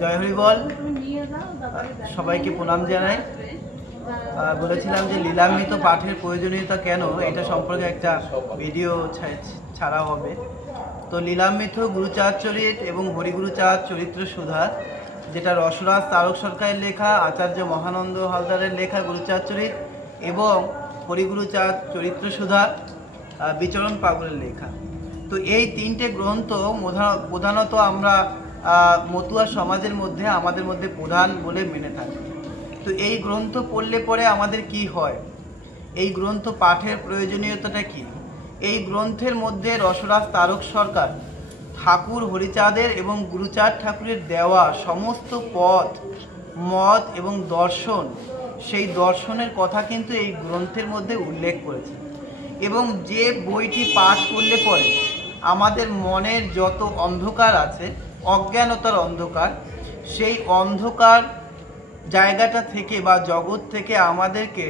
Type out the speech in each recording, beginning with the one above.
জয় হরি বল। সবাইকে প্রণাম জানাই। বলেছিলাম যে লীলামৃত পাঠের প্রয়োজনীয়তা কেন, এটা সম্পর্কে একটা ভিডিও ছাড়া হবে। তো লীলামৃত গুরুচাঁদ চরিত এবং হরিগুরুচাঁদ চরিত্র সুধা, যেটা রসরাজ তারক সরকারের লেখা, আচার্য মহানন্দ হালদারের লেখা গুরুচাঁদ চরিত এবং হরিগুরুচাঁদ চরিত্র সুধা বিচরণ পাগলের লেখা। তো এই তিনটে গ্রন্থ প্রধানত আমরা মতুয়া সমাজের মধ্যে আমাদের মধ্যে প্রধান বলে মেনে থাকি। তো এই গ্রন্থ পড়লে পরে আমাদের কি হয়, এই গ্রন্থ পাঠের প্রয়োজনীয়তাটা কি? এই গ্রন্থের মধ্যে রসরাজ তারক সরকার ঠাকুর হরিচাঁদের এবং গুরুচাঁদ ঠাকুরের দেওয়া সমস্ত পথ মত এবং দর্শন, সেই দর্শনের কথা কিন্তু এই গ্রন্থের মধ্যে উল্লেখ করেছে। এবং যে বইটি পাঠ করলে পরে আমাদের মনের যত অন্ধকার আছে, অজ্ঞানতার অন্ধকার, সেই অন্ধকার জায়গাটা থেকে বা জগৎ থেকে আমাদেরকে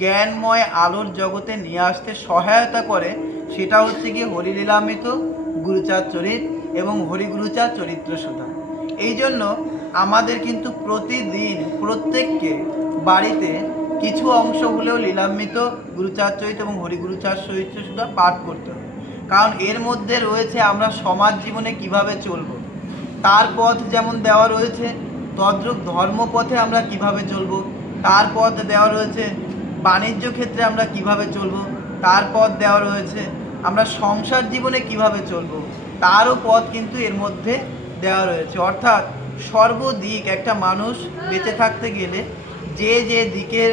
জ্ঞানময় আলোর জগতে নিয়ে আসতে সহায়তা করে, সেটা হচ্ছে কি হরিলীলামৃত, গুরুচাঁদ চরিত এবং হরিগুরুচাঁদ চরিত্র সুধা। এই জন্য আমাদের কিন্তু প্রতিদিন প্রত্যেককে বাড়িতে কিছু অংশ হলেও লীলামৃত, গুরুচাঁদ চরিত এবং হরিগুরুচাঁদ চরিত্র সুধা পাঠ করতে হবে। কারণ এর মধ্যে রয়েছে আমরা সমাজ জীবনে কিভাবে চলব, তার পথ যেমন দেওয়া রয়েছে, তদ্রূপ ধর্মপথে আমরা কিভাবে চলব তার পথ দেওয়া রয়েছে, বাণিজ্য ক্ষেত্রে আমরা কিভাবে চলব তার পথ দেওয়া রয়েছে, আমরা সংসার জীবনে কিভাবে চলব তারও পথ কিন্তু এর মধ্যে দেওয়া রয়েছে। অর্থাৎ সর্বদিক একটা মানুষ বেঁচে থাকতে গেলে যে যে দিকের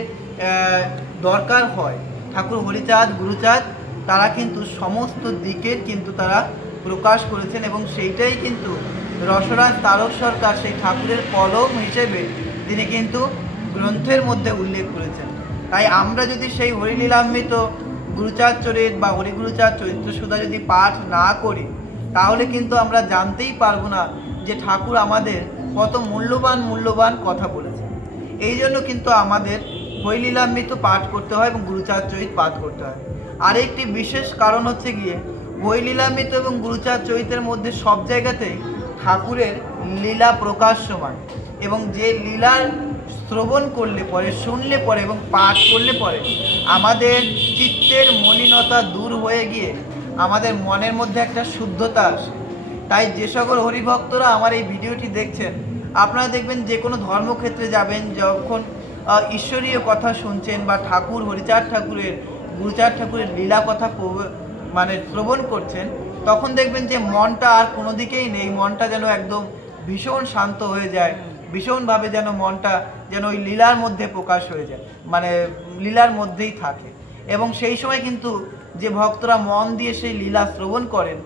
দরকার হয়, ঠাকুর হরিচাঁদ গুরুচাঁদ তারা কিন্তু সমস্ত দিকের কিন্তু তারা প্রকাশ করেছেন এবং সেইটাই কিন্তু রসরাজ তারক সরকার সেই ঠাকুরের কলম হিসেবে তিনি কিন্তু গ্রন্থের মধ্যে উল্লেখ করেছেন। তাই আমরা যদি সেই হরিলীলামৃত, গুরুচাঁদ চরিত বা হরিগুরুচাঁদ চরিত্র সুধা যদি পাঠ না করি, তাহলে কিন্তু আমরা জানতেই পারবো না যে ঠাকুর আমাদের কত মূল্যবান কথা বলেছে। এই জন্য কিন্তু আমাদের হরিলীলামৃত পাঠ করতে হয় এবং গুরুচাঁদ চরিত পাঠ করতে হয়। আরেকটি বিশেষ কারণ হচ্ছে গিয়ে হরিলীলামৃত এবং গুরুচাঁদ চরিতের মধ্যে সব জায়গাতেই ঠাকুরের লীলা প্রকাশ্যমান, এবং যে লীলার শ্রবণ করলে পরে, শুনলে পরে এবং পাঠ করলে পরে আমাদের চিত্তের মলিনতা দূর হয়ে গিয়ে আমাদের মনের মধ্যে একটা শুদ্ধতা আসে। তাই যে সকল হরিভক্তরা আমার এই ভিডিওটি দেখছেন, আপনারা দেখবেন যে কোনো ধর্মক্ষেত্রে যাবেন, যখন ঈশ্বরীয় কথা শুনছেন বা ঠাকুর হরিচাঁদ ঠাকুরের, গুরুচাঁদ ঠাকুরের লীলা কথা শ্রবণ করছেন, তখন দেখবেন যে মনটা আর কোনো দিকেই নেই, মনটা যেন একদম ভীষণ শান্ত হয়ে যায়, ভীষণভাবে যেন মনটা যেন ওই লীলার মধ্যে প্রকাশ হয়ে যায়, লীলার মধ্যেই থাকে। এবং সেই সময় কিন্তু যে ভক্তরা মন দিয়ে সেই লীলা শ্রবণ করেন,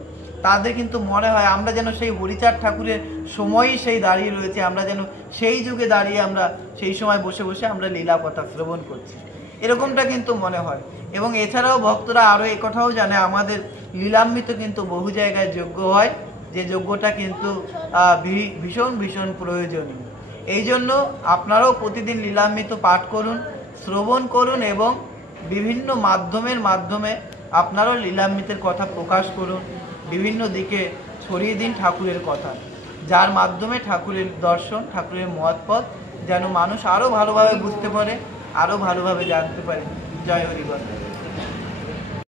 তাদের কিন্তু মনে হয় আমরা যেন সেই হরিচাঁদ ঠাকুরের সময়ই সেই দাঁড়িয়ে রয়েছে, আমরা যেন সেই যুগে দাঁড়িয়ে আমরা সেই সময় বসে বসে আমরা লীলা কথা শ্রবণ করছি, এরকমটা কিন্তু মনে হয়। এবং এছাড়াও ভক্তরা আরও এ কথাও জানে, আমাদের লীলামৃত কিন্তু বহু জায়গায় যজ্ঞ হয়, যে যজ্ঞটা কিন্তু ভীষণ প্রয়োজনীয়। এই জন্য আপনারাও প্রতিদিন লীলামৃত পাঠ করুন, শ্রবণ করুন এবং বিভিন্ন মাধ্যমে আপনারাও লীলামৃতের কথা প্রকাশ করুন, বিভিন্ন দিকে ছড়িয়ে দিন ঠাকুরের কথা, যার মাধ্যমে ঠাকুরের দর্শন, ঠাকুরের মতপথ যেন মানুষ আরও ভালোভাবে বুঝতে পারে, আরও ভালোভাবে জানতে পারে। জয় হরি বল।